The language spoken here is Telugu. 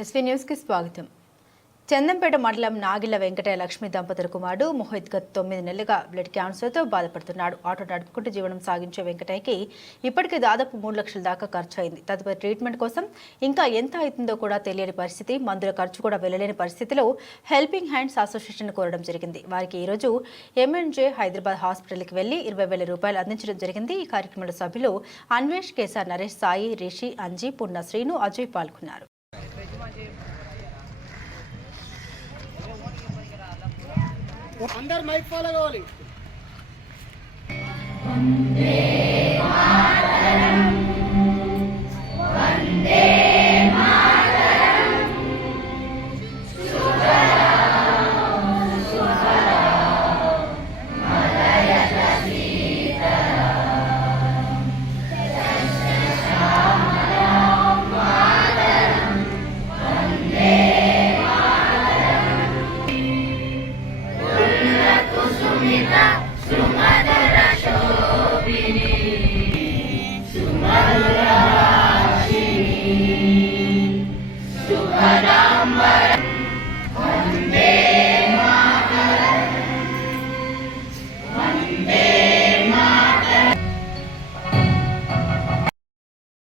ఎస్వీ న్యూస్ కి స్వాగతం. చందంపేట మండలం నాగిళ్ల వెంకటయ్య లక్ష్మి దంపతుల కుమారుడు మోహిత్ గత 9 నెలలుగా బ్లడ్ క్యాన్సర్తో బాధపడుతున్నాడు. ఆటో నడుపుకుంటూ జీవనం సాగించే వెంకటయ్యకి ఇప్పటికే దాదాపు 3 లక్షల దాకా ఖర్చు అయింది. తదుపరి ట్రీట్మెంట్ కోసం ఇంకా ఎంత అవుతుందో కూడా తెలియని పరిస్థితి, మందుల ఖర్చు కూడా వెళ్లలేని పరిస్థితిలో హెల్పింగ్ హ్యాండ్స్ అసోసియేషన్ కోరడం జరిగింది. వారికి ఈ రోజు ఎంఎన్జే హైదరాబాద్ హాస్పిటల్కి వెళ్లి 20,000 రూపాయలు అందించడం జరిగింది. ఈ కార్యక్రమంలో సభ్యులు అన్వేష్, కేసార్ నరేష్, సాయి, రిషి, అంజీ, పున్న, శ్రీను, అజయ్ పాల్గొన్నారు. अंदर माइक फॉलो काవాలి वंदे मातरम वंदे मातरम सुजलां सुफलां मलयज शीतलां श्यामलां मातरम वंदे Sumita